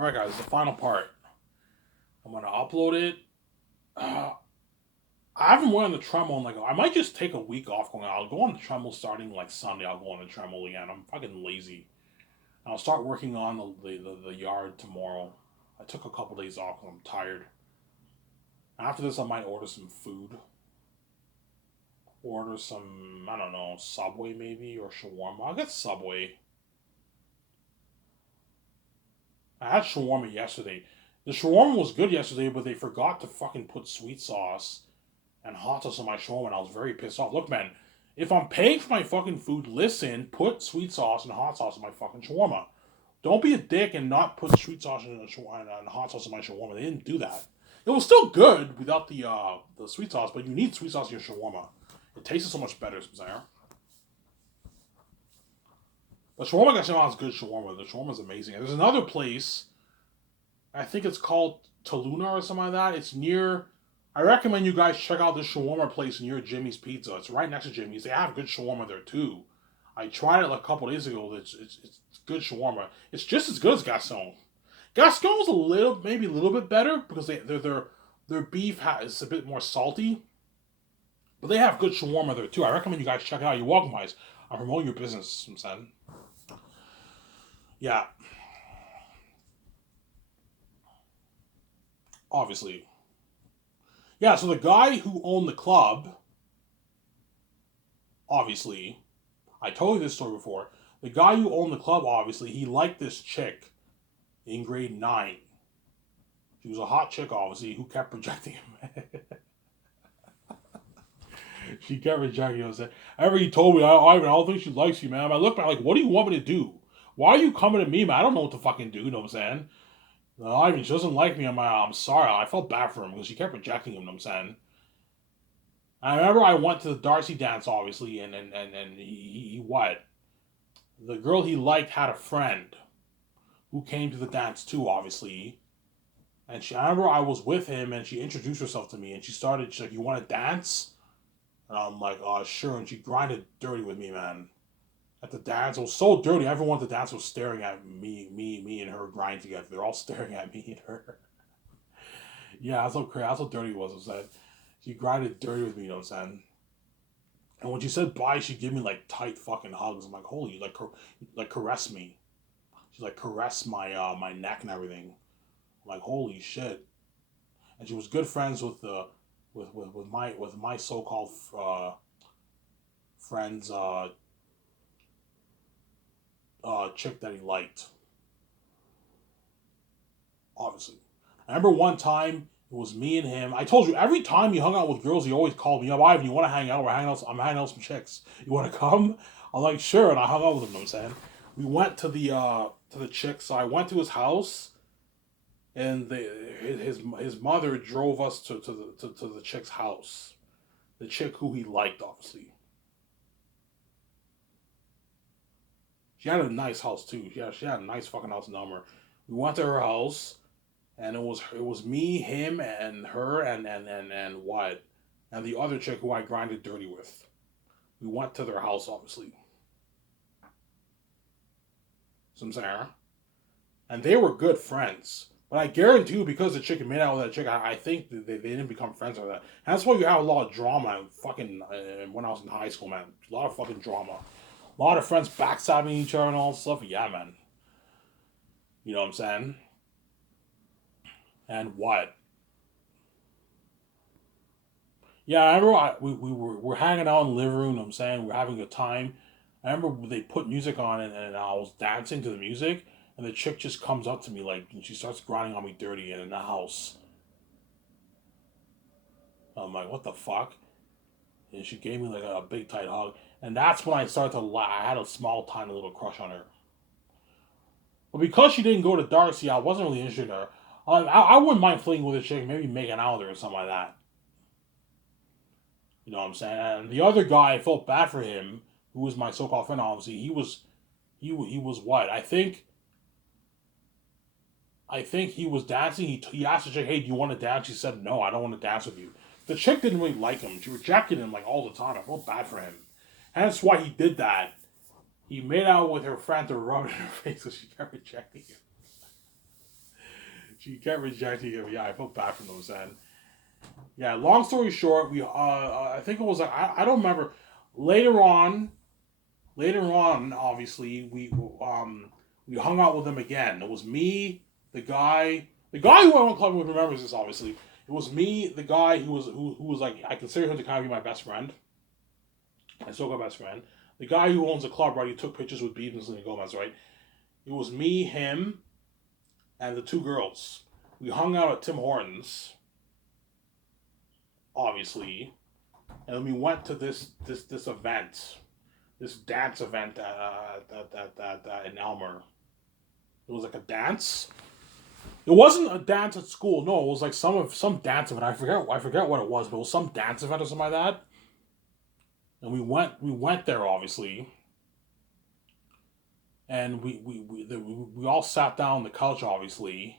Alright, guys, the final part. I'm gonna upload it. Uh, I haven't went on the treadmill in I might just take a week off going. I'll go on the treadmill starting like Sunday. I'll go on the treadmill again. I'm fucking lazy. And I'll start working on the yard tomorrow. I took a couple days off because I'm tired. After this, I might order some food. Order some, I don't know, Subway maybe or shawarma. I'll get Subway. I had shawarma yesterday. The shawarma was good yesterday, but they forgot to fucking put sweet sauce and hot sauce on my shawarma, and I was very pissed off. Look, man, if I'm paying for my fucking food, listen, put sweet sauce and hot sauce on my fucking shawarma. Don't be a dick and not put sweet sauce and hot sauce on my shawarma. They didn't do that. It was still good without the sweet sauce, but you need sweet sauce in your shawarma. It tasted so much better, Sarah. The shawarma got is good shawarma. The shawarma is amazing. And there's another place, I think it's called Taluna or something like that. It's near. I recommend you guys check out this shawarma place near Jimmy's Pizza. It's right next to Jimmy's. They have good shawarma there too. I tried it like a couple days ago. It's good shawarma. It's just as good as Gaston. Gaston's maybe a little bit better because their beef is a bit more salty. But they have good shawarma there too. I recommend you guys check it out. You're welcome, guys. I'm promoting your business, I'm saying. Yeah, obviously. Yeah, so the guy who owned the club, obviously, I told you this story before. The guy who owned the club, obviously, he liked this chick in grade 9. She was a hot chick, obviously, who kept rejecting him. She kept rejecting him. Ever he told me, I don't think she likes you, man. I looked at her like, what do you want me to do? Why are you coming to me, man? I don't know what to fucking do, you know what I'm saying? No, Ivan, she doesn't like me. I'm sorry. I felt bad for him because she kept rejecting him, you know what I'm saying? I remember I went to the Darcy dance, obviously, and he what? The girl he liked had a friend who came to the dance too, obviously. And I remember I was with him and she introduced herself to me and she's like, you want to dance? And I'm like, oh, sure. And she grinded dirty with me, man. At the dance, it was so dirty. Everyone at the dance was staring at me, and her grind together. They're all staring at me and her. Yeah, that's how crazy. That's how dirty it was. It was that she grinded dirty with me, you know what I'm saying? And when she said bye, she gave me like tight fucking hugs. I'm like, holy, like caress me. She like caressed my neck and everything. I'm like, holy shit. And she was good friends with the with my so called friends chick that he liked. Obviously, I remember one time it was me and him. I told you every time he hung out with girls, he always called me up. Ivan, you want to hang out? We're hanging out. I'm hanging out with some chicks. You want to come? I'm like, sure. And I hung out with him. You know what I'm saying, we went to the chick. So I went to his house, and his mother drove us to the chick's house. The chick who he liked, obviously. She had a nice house too. She had a nice fucking house in Elmer. We went to her house, and it was me, him, and her, and what, and the other chick who I grinded dirty with. We went to their house, obviously. Some Sarah, and they were good friends. But I guarantee you, because the chick made out with that chick, I think they didn't become friends with that. And that's why you have a lot of drama. Fucking when I was in high school, man, a lot of fucking drama. A lot of friends backstabbing each other and all that stuff. Yeah, man. You know what I'm saying? And what? Yeah, I remember we're hanging out in the living room. You know what I'm saying, we're having a good time. I remember they put music on and I was dancing to the music, and the chick just comes up to me like, and she starts grinding on me dirty in the house. I'm like, what the fuck? And she gave me like a big tight hug, and that's when I started to lie. I had a small, tiny little crush on her. But because she didn't go to Darcy, I wasn't really interested in her. I wouldn't mind flinging with a chick, maybe making out with her or something like that. You know what I'm saying? And the other guy, I felt bad for him, who was my so-called friend. Obviously, he was what? I think he was dancing. He asked the chick, "Hey, do you want to dance?" She said, "No, I don't want to dance with you." The chick didn't really like him. She rejected him like all the time. I felt bad for him. And that's why he did that. He made out with her friend to rub it in her face, so she kept rejecting him. She kept rejecting him. Yeah, I felt bad for those then. Yeah, long story short, I think it was like I don't remember. Later on, obviously we hung out with him again. It was me, the guy who I went clubbing with remembers this obviously. It was me, the guy who was like I consider him to kind of be my best friend. I still got best friend. The guy who owns the club, right? He took pictures with Beavis and Selena Gomez, right? It was me, him, and the two girls. We hung out at Tim Hortons, obviously, and then we went to this event, this dance event in Elmer. It was like a dance. It wasn't a dance at school. No, it was like some dance event. I forget what it was, but it was some dance event or something like that. And we went there obviously, and we all sat down on the couch obviously,